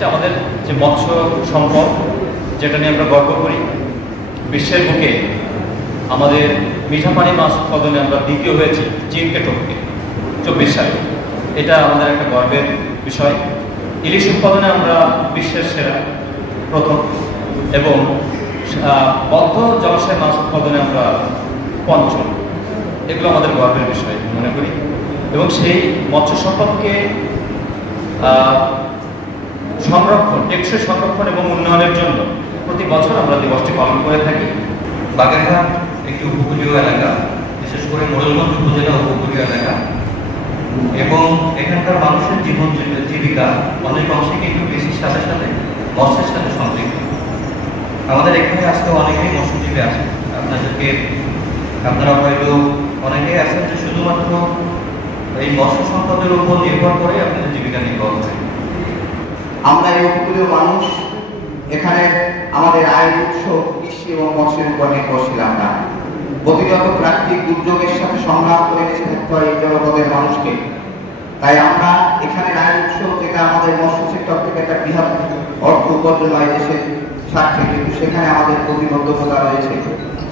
হচ্ছে আমাদের যে মৎস্য সম্পদ, যেটা নিয়ে আমরা গর্ব করি। বিশ্বের বুকে আমাদের মিঠা পানি মাছ উৎপাদনে আমরা দ্বিতীয় হয়েছি চীনকে টপকে 24 সালে। এটা আমাদের একটা গর্বের বিষয়। ইলিশ উৎপাদনে আমরা বিশ্বের সেরা প্রথম, এবং বদ্ধ জলাশয় মাছ উৎপাদনে আমরা পঞ্চম। এগুলো আমাদের গর্বের বিষয় মনে করি। এবং সেই মৎস্য সম্পদকে সংরক্ষণ, টেকসই সংরক্ষণ এবং উন্নয়নের জন্য প্রতি বছর আমরা দিবসটি পালন করে থাকি। বাগেরহাট একটি উপকূলীয় এলাকা, বিশেষ করে মোড়েলগঞ্জ উপজেলা উপকূলীয় এলাকা, এবং এখানকার মানুষের জীবিকা অনেক অংশে কিন্তু কৃষির সাথে সাথে মৎস্যের সাথে সম্পৃক্ত। আমাদের এখানে আজকে অনেকেই মৎস্যজীবী আছেন। আপনারা হয়তো অনেকেই আছেন যে শুধুমাত্র এই মৎস্য সম্পদের উপর নির্ভর করে আপনাদের জীবিকা নির্বাহ করে। আমরা এই উপকূলীয় মানুষ, এখানে আমাদের আয়ের উৎস কৃষি এবং মৎস্যের উপর নির্ভরশীল। আমরা প্রতিনিয়ত প্রাকৃতিক দুর্যোগের সাথে সংগ্রাম করে বেঁচে থাকতে হয় এই জনপদের মানুষকে। তাই আমরা এখানে আয়ের উৎস, যেটা আমাদের মৎস্য সেক্টর থেকে একটা বৃহৎ অর্থ উপার্জন হয় দেশের স্বার্থে, কিন্তু সেখানে আমাদের প্রতিবদ্ধকতা রয়েছে।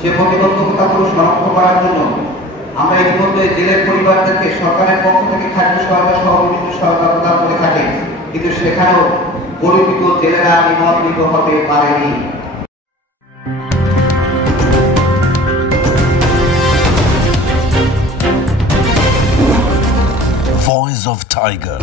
সে প্রতিবদ্ধকতাগুলো শনাক্ত করার জন্য আমরা ইতিমধ্যে জেলের পরিবারদেরকে সরকারের পক্ষ থেকে খাদ্য সহায়তা সহ বিভিন্ন সহায়তা প্রদান করে থাকে, কিন্তু সেখানেও গরিবিত জেলেরা নিমন্ত্রিত হতে পারেনি। Voice of Tiger.